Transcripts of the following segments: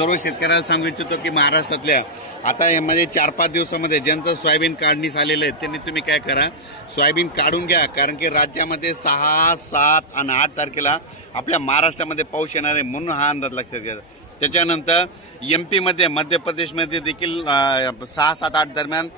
सर्व शेतकऱ्याला सांगू इच्छितो की महाराष्ट्रातल्या आता यामध्ये चार पाच दिवसामध्ये ज्यांचं सोयाबीन काढणीस आलेलं आहे त्यांनी तुम्ही काय करा? सोयाबीन काढून घ्या कारण की राज्यामध्ये सहा सात आणि आठ तारखेला आपल्या महाराष्ट्रामध्ये पाऊस येणार आहे म्हणून हा अंदाज लक्षात घ्यायचा त्याच्यानंतर एम पीमध्ये मध्य प्रदेशमध्ये देखील सहा सात आठ दरम्यान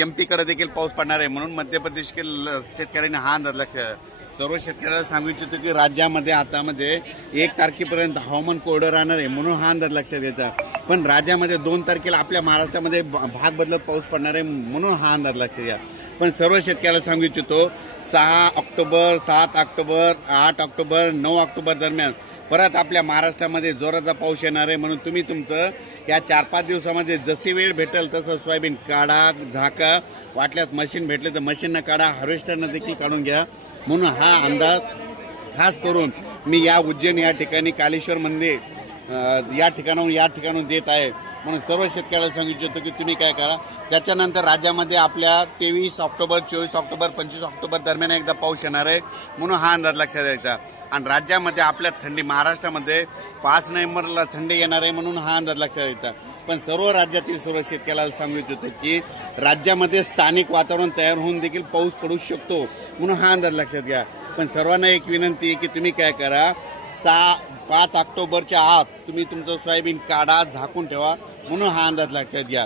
एम पीकडे देखील पाऊस पडणार आहे म्हणून मध्य प्रदेशतील शेतकऱ्यांनी हा अंदाज लक्षात सर्व शेतकऱ्याला सांगू इच्छितो की राज्यामध्ये आतामध्ये एक तारखेपर्यंत हवामान कोरडं राहणार आहे म्हणून हा अंदाज लक्षात घ्यायचा पण राज्यामध्ये दोन तारखेला आपल्या महाराष्ट्रामध्ये भाग बदलत पाऊस पडणार आहे म्हणून हा अंदाज लक्षात घ्या पण सर्व शेतकऱ्याला सांगू इच्छितो सहा ऑक्टोबर सात ऑक्टोबर आठ ऑक्टोबर नऊ ऑक्टोबर दरम्यान परत आपल्या महाराष्ट्रामध्ये जोराचा पाऊस येणार आहे म्हणून तुम्ही तुमचं या चार पाच दिवसामध्ये जशी वेळ भेटेल तसं सोयाबीन काढा झाका वाटल्यात मशीन भेटले तर मशीननं काढा हार्वेस्टरनं देखील काढून घ्या. म्हणून हा अंदाज खास करून मी या उज्जैन या ठिकाणी कालेश्वर मंदिर या ठिकाणाहून या ठिकाणून देत आहे. म्हणून सर्व शेतकऱ्याला सांगू इच्छितो की तुम्ही काय करा. त्याच्यानंतर राज्यामध्ये आपल्या तेवीस ऑक्टोबर चोवीस ऑक्टोबर पंचवीस ऑक्टोबर दरम्यान एकदा पाऊस येणार आहे म्हणून हा अंदाज लक्षात द्यायचा आणि राज्यामध्ये आपल्या थंडी महाराष्ट्रामध्ये पाच नोव्हेंबरला थंडी येणार आहे म्हणून हा अंदाज लक्षात द्यायचा पण सर्व राज्यातील सर्व शेतकऱ्याला सांगू इच्छितो की राज्यामध्ये स्थानिक वातावरण तयार होऊन देखील पाऊस पडू शकतो म्हणून हा अंदाज लक्षात घ्या. पण सर्वांना एक विनंती आहे की तुम्ही काय करा. सहा पाच ऑक्टोबरच्या आत तुम्ही तुमचं सोयाबीन काढा झाकून ठेवा. म्हणून हा अंदाज लक्षात घ्या.